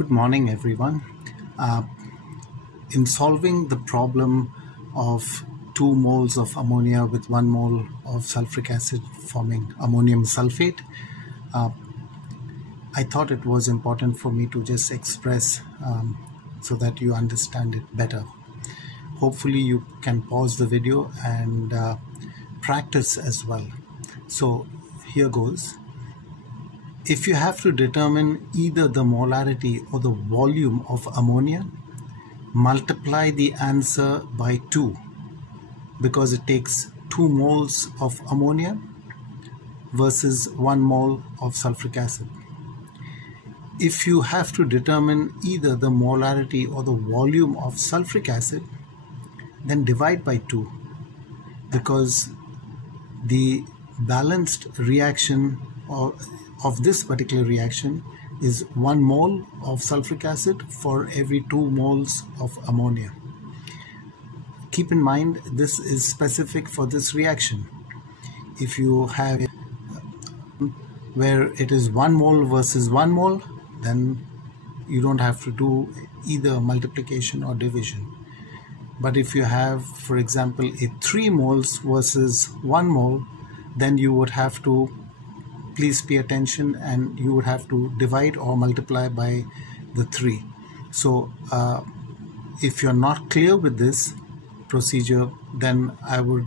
Good morning, everyone. In solving the problem of 2 moles of ammonia with 1 mole of sulfuric acid forming ammonium sulfate, I thought it was important for me to just express so that you understand it better. Hopefully you can pause the video and practice as well. So here goes. If you have to determine either the molarity or the volume of ammonia, multiply the answer by 2 because it takes 2 moles of ammonia versus 1 mole of sulfuric acid. If you have to determine either the molarity or the volume of sulfuric acid, then divide by 2 because the balanced reaction of this particular reaction is 1 mole of sulfuric acid for every 2 moles of ammonia. Keep in mind this is specific for this reaction. If you have where it is 1 mole versus 1 mole, then you don't have to do either multiplication or division. But if you have, for example, a 3 moles versus 1 mole, then you would have to, please pay attention, and you would have to divide or multiply by the 3. So if you're not clear with this procedure, then I would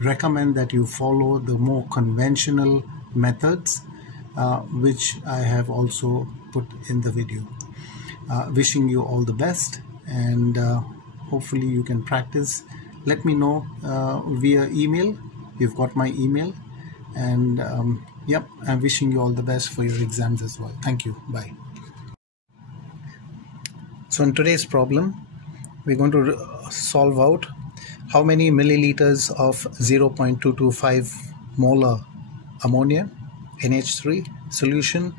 recommend that you follow the more conventional methods which I have also put in the video. Wishing you all the best, and hopefully you can practice. Let me know via email. You've got my email, and yep, I'm wishing you all the best for your exams as well. Thank you. Bye. So in today's problem, we're going to solve out how many milliliters of 0.225 molar ammonia NH3 solution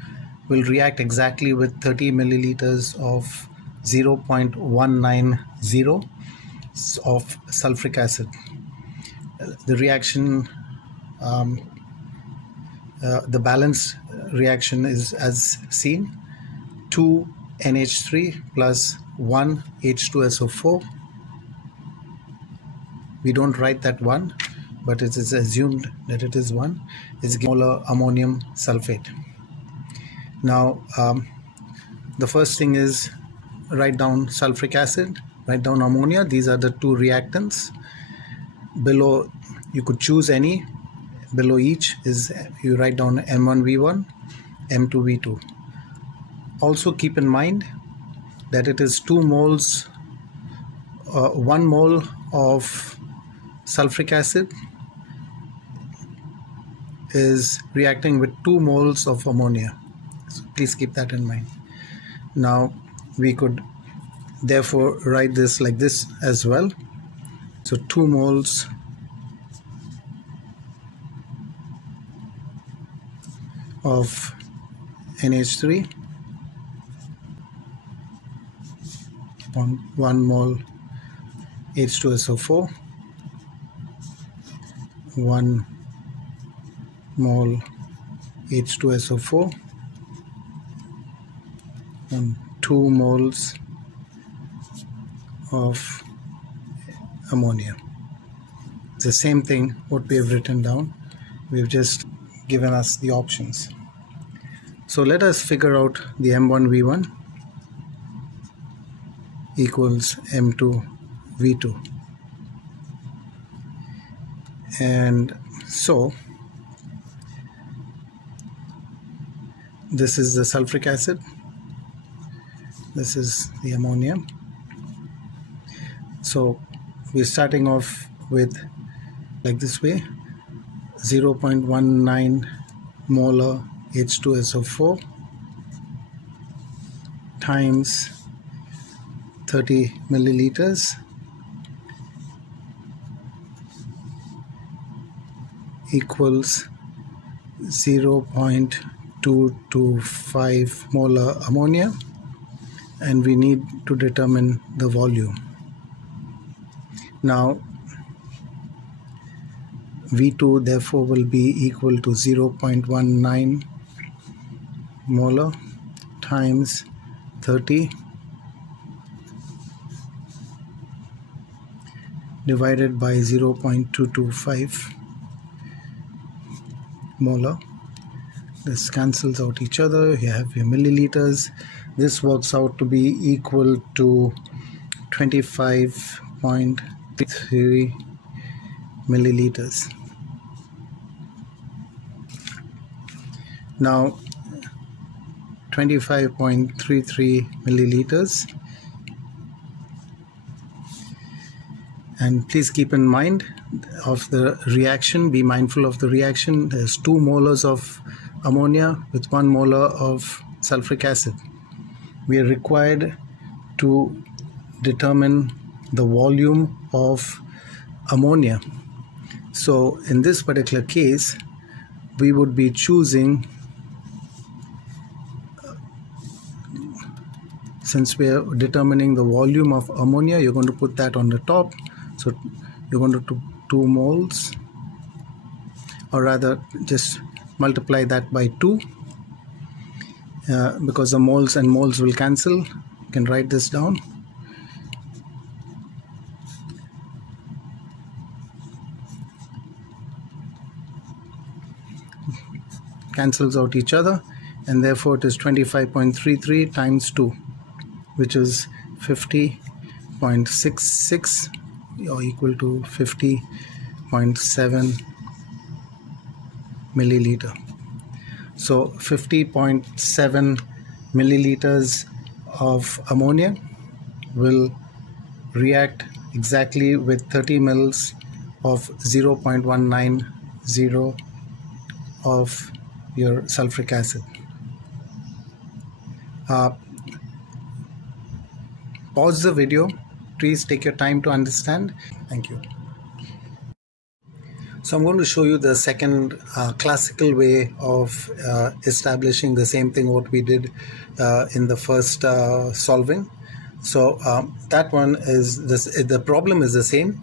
will react exactly with 30 milliliters of 0.190 of sulfuric acid. The reaction, the balanced reaction is as seen: 2 NH3 plus 1 H2SO4. We don't write that 1, but it is assumed that it is 1. It's molar ammonium sulfate. Now, the first thing is write down sulfuric acid, write down ammonia. These are the 2 reactants. Below, you could choose any. Below each is, you write down M1V1, M2V2. Also keep in mind that it is 2 moles, 1 mole of sulfuric acid is reacting with 2 moles of ammonia. So please keep that in mind. Now we could therefore write this like this as well. So 2 moles of NH3 on 1 mole H2SO4, 1 mole H2SO4 and 2 moles of ammonia. It's the same thing what we have written down. We've just given us the options. So let us figure out the M1V1 equals M2V2. And so this is the sulfuric acid, this is the ammonia. So we're starting off with like this way: 0.19 molar H2SO4 times 30 milliliters equals 0.225 molar ammonia, and we need to determine the volume. Now V2 therefore will be equal to 0.19 molar times 30 divided by 0.225 molar. This cancels out each other. You have your milliliters. This works out to be equal to 25.3 milliliters. Now 25.33 milliliters, and please keep in mind of the reaction, be mindful of the reaction. There's 2 molars of ammonia with 1 molar of sulfuric acid. We are required to determine the volume of ammonia. So in this particular case, we would be choosing, since we are determining the volume of ammonia, you're going to put that on the top. So you're going to do 2 moles, or rather just multiply that by 2, because the moles and moles will cancel. You can write this down. Cancels out each other, and therefore it is 25.33 times 2, which is 50.66, or equal to 50.7 milliliter. So 50.7 milliliters of ammonia will react exactly with 30 mils of 0.190 of your sulfuric acid. Pause the video. Please take your time to understand. Thank you. So I'm going to show you the second classical way of establishing the same thing what we did in the first solving. So that one is this. The problem is the same.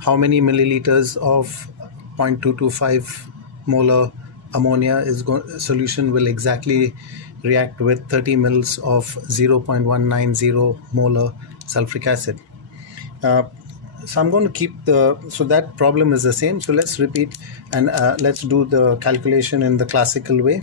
How many milliliters of 0.225 molar ammonia solution will exactly react with 30 mils of 0.190 molar sulfuric acid. So I'm going to keep so that problem is the same. So let's repeat and let's do the calculation in the classical way.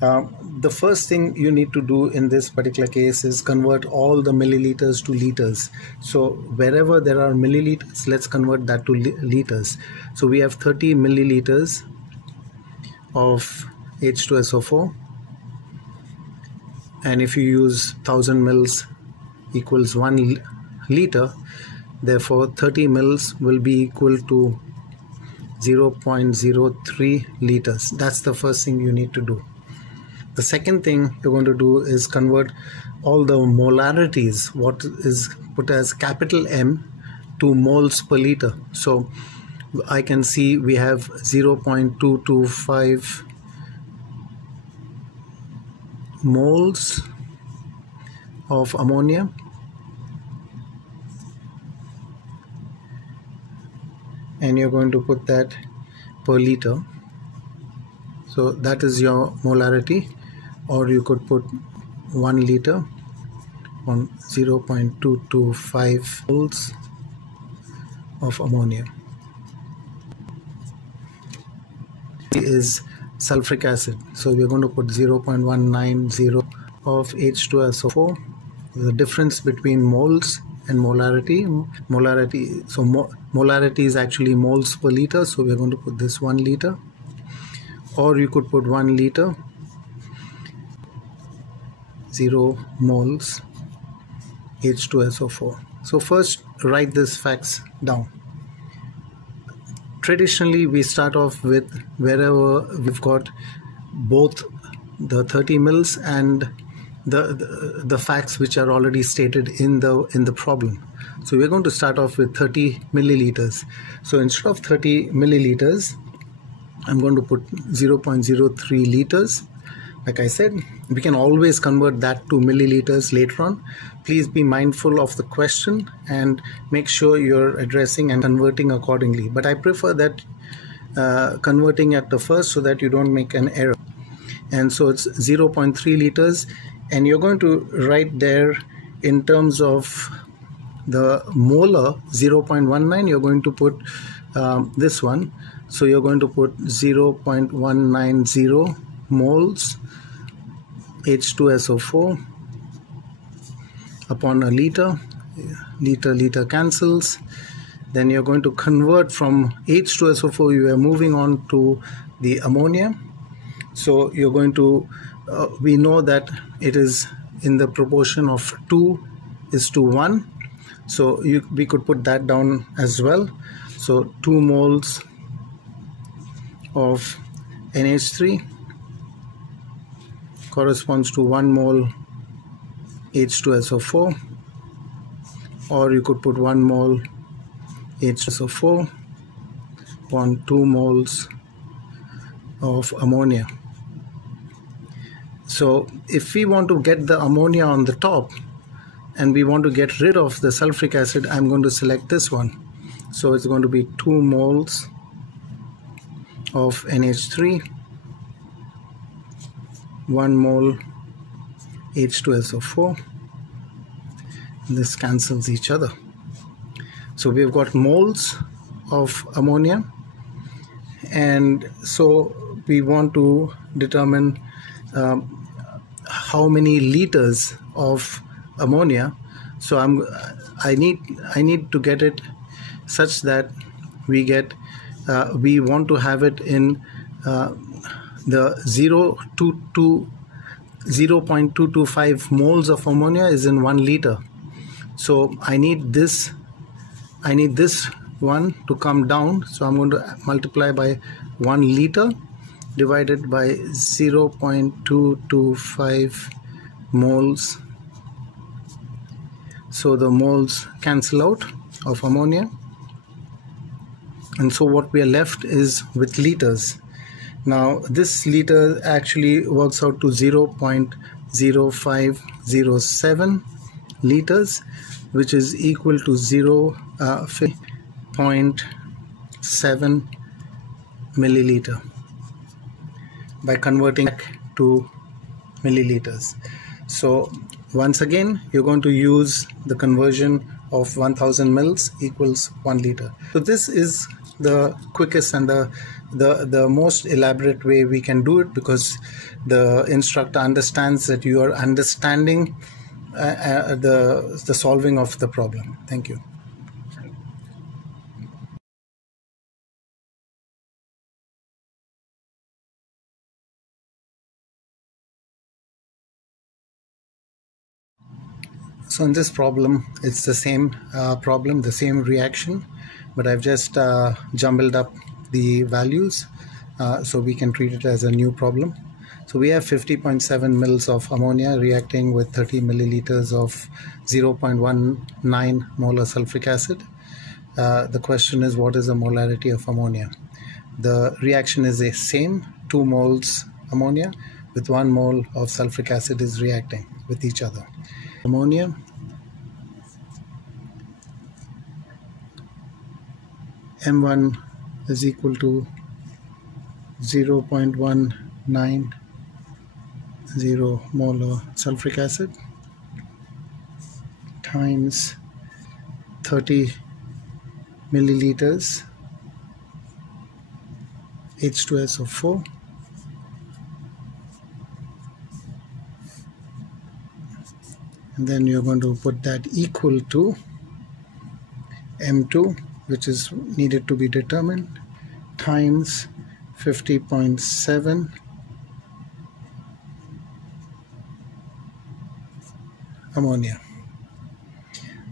The first thing you need to do in this particular case is convert all the milliliters to liters. So wherever there are milliliters, let's convert that to liters. So we have 30 milliliters of H2SO4, and if you use 1000 mils equals 1 liter, therefore 30 mils will be equal to 0.03 liters. That's the first thing you need to do. The second thing you're going to do is convert all the molarities, what is put as capital M, to moles per liter. So I can see we have 0.225 moles of ammonia, and you're going to put that per liter. So that is your molarity, or you could put 1 liter on 0.225 moles of ammonia. Is sulfuric acid, so we're going to put 0.190 of H2SO4. The difference between moles and molarity, so molarity is actually moles per liter, so we're going to put this 1 liter, or you could put 1 liter, 0 moles H2SO4. So first write this facts down. Traditionally, we start off with wherever we've got both the 30 mils and the facts which are already stated in the problem. So we're going to start off with 30 milliliters. So instead of 30 milliliters, I'm going to put 0.03 liters. Like I said, we can always convert that to milliliters later on. Please be mindful of the question and make sure you're addressing and converting accordingly. But I prefer that converting at the first so that you don't make an error. And so it's 0.3 liters. and you're going to write there in terms of the molar 0.19, you're going to put this one. So you're going to put 0.190 moles H2SO4 upon a liter. Liter cancels. Then you're going to convert from H2SO4, you are moving on to the ammonia. So you're going to, we know that it is in the proportion of 2:1. So we could put that down as well. So 2 moles of NH3 corresponds to 1 mole H2SO4, or you could put 1 mole H2SO4 upon 2 moles of ammonia. So if we want to get the ammonia on the top and we want to get rid of the sulfuric acid, I'm going to select this one. So it's going to be 2 moles of NH3, 1 mole H2SO4. This cancels each other. So we've got moles of ammonia, and so we want to determine how many liters of ammonia. So I need to get it such that we get we want to have it in the 0.225 moles of ammonia is in 1 liter. So I need this one to come down. So I'm going to multiply by 1 liter divided by 0.225 moles. So the moles cancel out of ammonia, and so what we are left is with liters. Now this liter actually works out to 0.0507 liters, which is equal to 0.7 milliliter by converting back to milliliters. So once again, you're going to use the conversion of 1000 mils equals 1 liter. So this is the quickest and the most elaborate way we can do it, because the instructor understands that you are understanding the solving of the problem. Thank you. So in this problem, it's the same problem, the same reaction, but I've just jumbled up the values so we can treat it as a new problem. So we have 50.7 mils of ammonia reacting with 30 milliliters of 0.19 molar sulfuric acid. The question is, what is the molarity of ammonia? The reaction is the same, 2 moles ammonia with 1 mole of sulfuric acid is reacting with each other. Ammonia M1 is equal to 0.190 molar sulfuric acid times 30 milliliters H2SO4 and then you're going to put that equal to M2, which is needed to be determined, times 50.7 ammonia.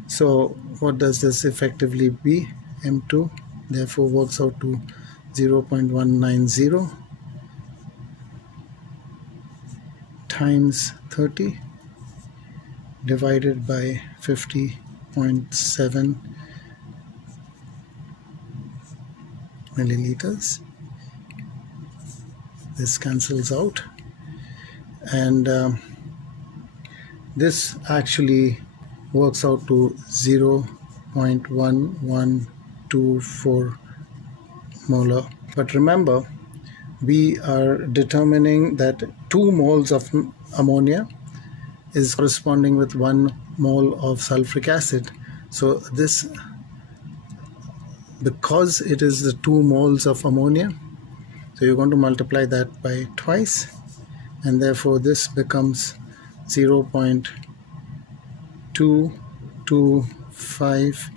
So what does this effectively be? M2 therefore works out to 0.190 times 30 divided by 50.7 milliliters. This cancels out, and this actually works out to 0.1124 molar. But remember, we are determining that 2 moles of ammonia is corresponding with 1 mole of sulfuric acid. So this, because it is the 2 moles of ammonia, so you're going to multiply that by twice, and therefore this becomes 0.225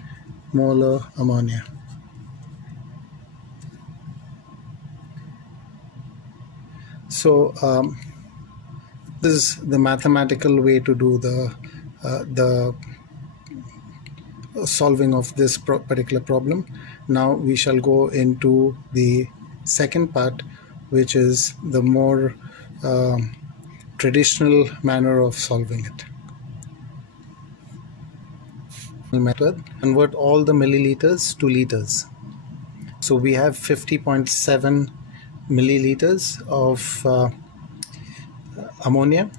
molar ammonia. So this is the mathematical way to do the solving of this particular problem. Now we shall go into the second part, which is the more traditional manner of solving it. Method: convert all the milliliters to liters. So we have 50.7 milliliters of ammonia,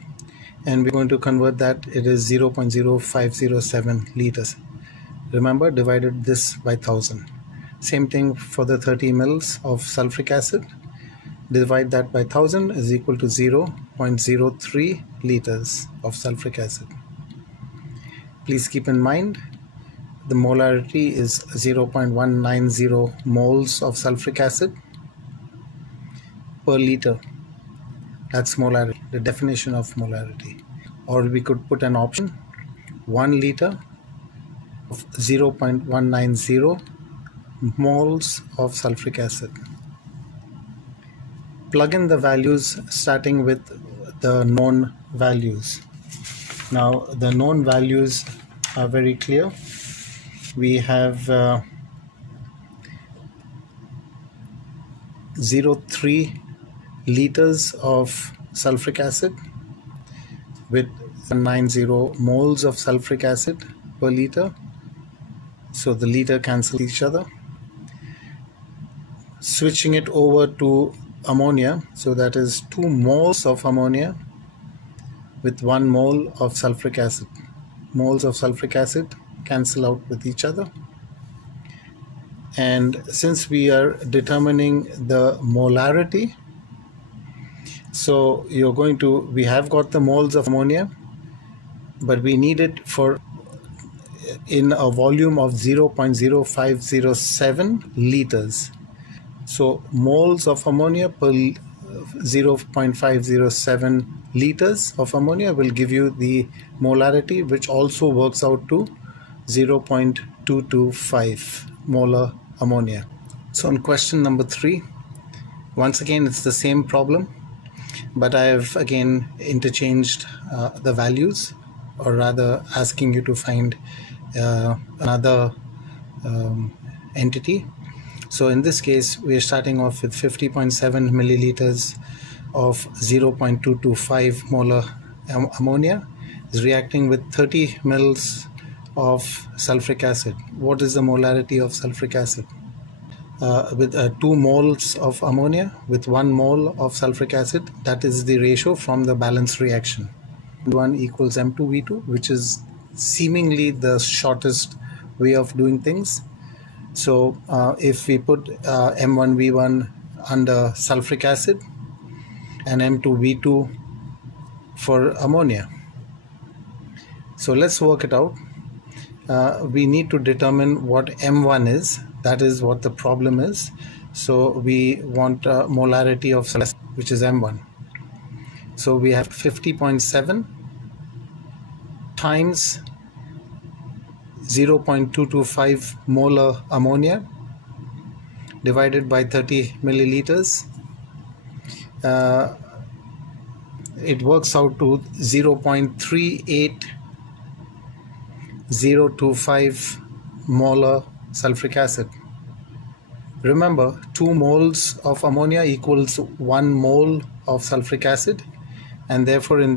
and we're going to convert that. It is 0.0507 liters. Remember, divided this by 1000. Same thing for the 30 mils of sulfuric acid. Divide that by 1000 is equal to 0.03 liters of sulfuric acid. Please keep in mind the molarity is 0.190 moles of sulfuric acid per liter. That's molarity, the definition of molarity. Or we could put an option: 1 liter of 0.190 moles of sulfuric acid. Plug in the values starting with the known values. Now the known values are very clear. We have 0.03 liters of sulfuric acid with 90 moles of sulfuric acid per liter. So the liter cancels each other. Switching it over to ammonia, so that is 2 moles of ammonia with 1 mole of sulfuric acid. Moles of sulfuric acid cancel out with each other. And since we are determining the molarity, so you're going to, we have got the moles of ammonia, but we need it for in a volume of 0.0507 liters. So moles of ammonia per 0.507 liters of ammonia will give you the molarity, which also works out to 0.225 molar ammonia. So on question number 3, once again it's the same problem, but I have again interchanged the values, or rather asking you to find another entity. So in this case we are starting off with 50.7 milliliters of 0.225 molar ammonia is reacting with 30 mils of sulfuric acid. What is the molarity of sulfuric acid? With 2 moles of ammonia with 1 mole of sulfuric acid, that is the ratio from the balance reaction. 1 equals M2V2, which is seemingly the shortest way of doing things. So if we put M1V1 under sulfuric acid and M2V2 for ammonia. So let's work it out. We need to determine what M1 is. That is what the problem is. So we want molarity of sulfuric acid, which is M1. So we have 50.7 times 0.225 molar ammonia divided by 30 milliliters. It works out to 0.38025 molar sulfuric acid. Remember, 2 moles of ammonia equals 1 mole of sulfuric acid, and therefore in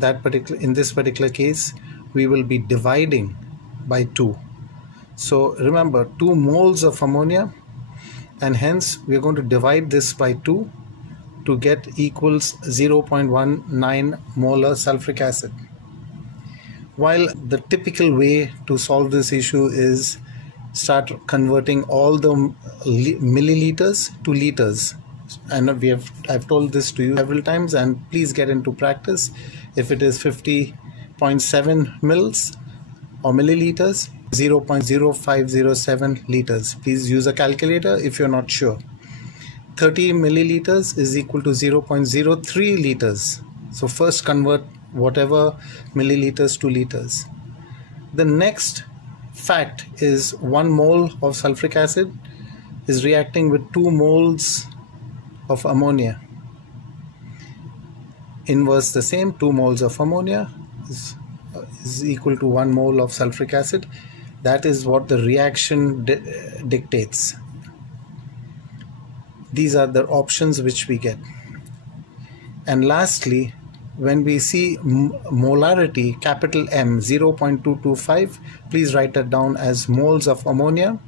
this particular case we will be dividing by 2. So remember, 2 moles of ammonia, and hence we are going to divide this by 2 to get equals 0.19 molar sulfuric acid. While the typical way to solve this issue is start converting all the milliliters to liters, and I've told this to you several times, and please get into practice. If it is 50 0.7 mils or milliliters, 0.0507 liters. Please use a calculator if you're not sure. 30 milliliters is equal to 0.03 liters. So first convert whatever milliliters to liters. The next fact is 1 mole of sulfuric acid is reacting with 2 moles of ammonia. Inverse the same, 2 moles of ammonia is equal to 1 mole of sulfuric acid. That is what the reaction dictates. These are the options which we get. And lastly, when we see molarity, capital M, 0.225, please write that down as moles of ammonia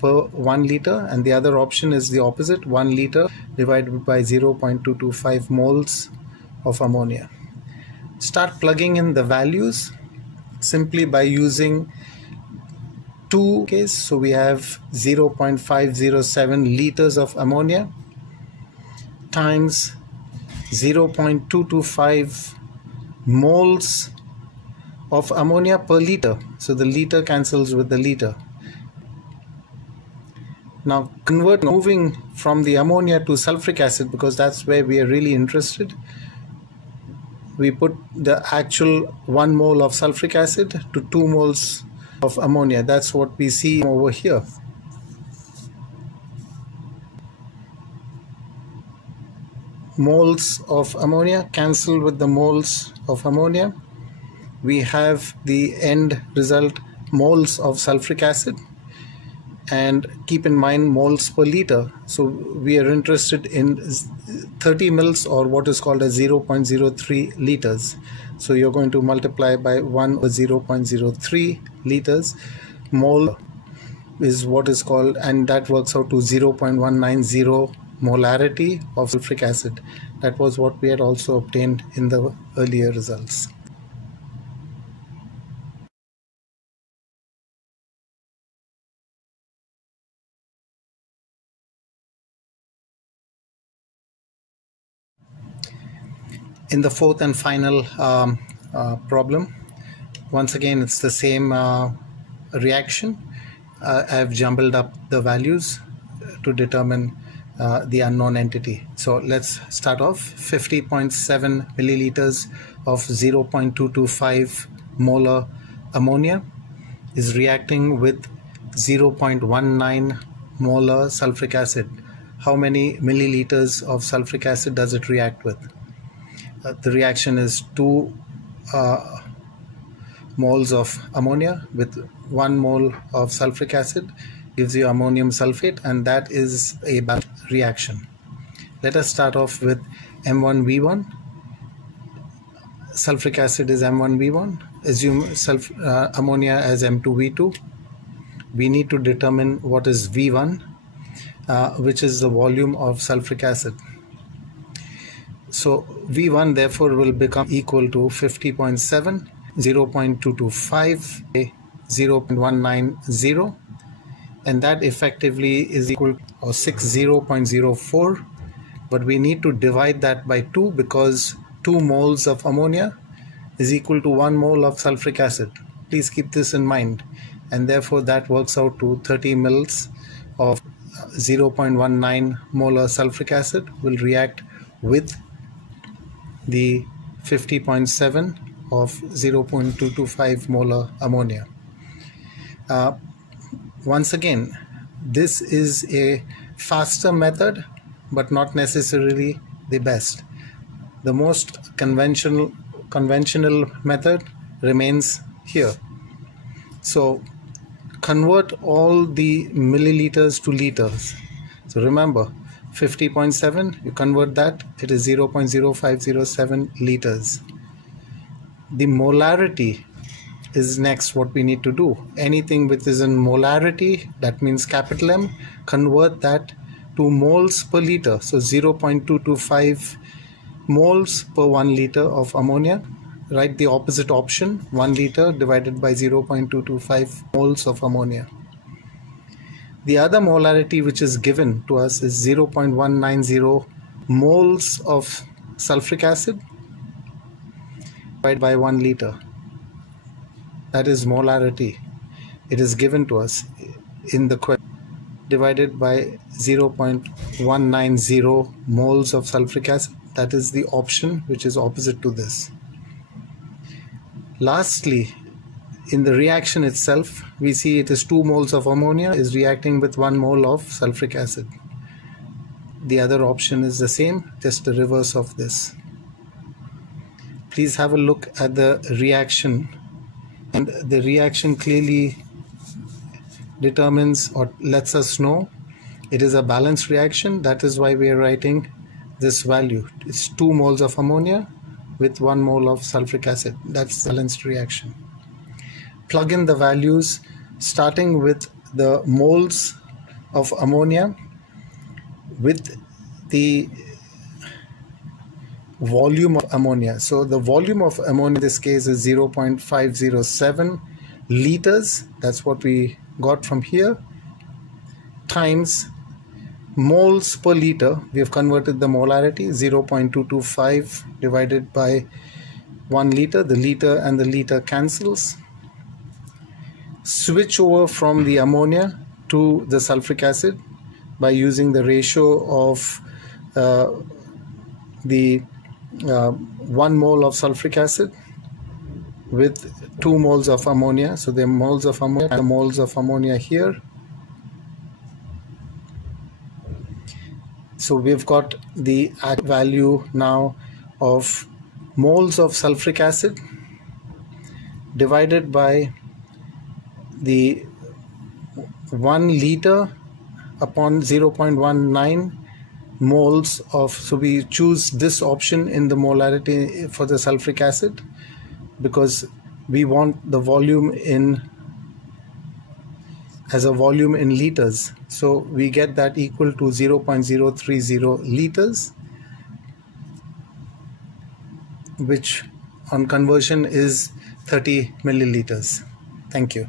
per 1 liter, and the other option is the opposite, 1 liter divided by 0.225 moles of ammonia. Start plugging in the values simply by using 2 case. So we have 0.507 liters of ammonia times 0.225 moles of ammonia per liter. So the liter cancels with the liter. Now moving from the ammonia to sulfuric acid, because that's where we are really interested. We put the actual 1 mole of sulfuric acid to 2 moles of ammonia. That's what we see over here. Moles of ammonia cancel with the moles of ammonia. We have the end result, moles of sulfuric acid, and keep in mind moles per liter. So we are interested in 30 mils, or what is called as 0.03 liters. So you're going to multiply by 1 over 0.03 liters. Mole is what is called, and that works out to 0.190 molarity of sulfuric acid. That was what we had also obtained in the earlier results. In the fourth and final problem, once again it's the same reaction. I've jumbled up the values to determine the unknown entity. So let's start off. 50.7 milliliters of 0.225 molar ammonia is reacting with 0.19 molar sulfuric acid. How many milliliters of sulfuric acid does it react with? The reaction is 2 moles of ammonia with 1 mole of sulfuric acid gives you ammonium sulfate, and that is a balanced reaction. Let us start off with M1V1. Sulfuric acid is M1V1. Assume ammonia as M2V2. We need to determine what is V1, which is the volume of sulfuric acid. So V1 therefore will become equal to 50.7, 0.225, 0.190, and that effectively is equal to 60.04. But we need to divide that by 2 because 2 moles of ammonia is equal to 1 mole of sulfuric acid. Please keep this in mind, and therefore that works out to 30 mils of 0.19 molar sulfuric acid will react with the 50.7 of 0.225 molar ammonia. Once again, this is a faster method, but not necessarily the best. The most conventional method remains here. So convert all the milliliters to liters. So remember, 50.7, you convert that, it is 0.0507 liters. The molarity is next what we need to do. Anything which is in molarity, that means capital M, convert that to moles per liter. So 0.225 moles per 1 liter of ammonia. Write the opposite option, 1 liter divided by 0.225 moles of ammonia. The other molarity which is given to us is 0.190 moles of sulfuric acid divided by 1 liter. that is molarity. It is given to us in the question, divided by 0.190 moles of sulfuric acid. That is the option which is opposite to this. Lastly, in the reaction itself, we see it is 2 moles of ammonia is reacting with 1 mole of sulfuric acid. The other option is the same, just the reverse of this. Please have a look at the reaction, and the reaction clearly determines or lets us know it is a balanced reaction. That is why we are writing this value. It's 2 moles of ammonia with 1 mole of sulfuric acid. That's the balanced reaction. Plug in the values starting with the moles of ammonia with the volume of ammonia. So the volume of ammonia in this case is 0.507 liters. That's what we got from here, times moles per liter. We have converted the molarity, 0.225 divided by 1 liter. The liter and the liter cancels. Switch over from the ammonia to the sulfuric acid by using the ratio of the 1 mole of sulfuric acid with 2 moles of ammonia. So the moles of ammonia and the moles of ammonia here. So we've got the value now of moles of sulfuric acid divided by the 1 liter upon 0.19 moles of, so we choose this option in the molarity for the sulfuric acid because we want the volume in as a volume in liters. So we get that equal to 0.030 liters, which on conversion is 30 milliliters. Thank you.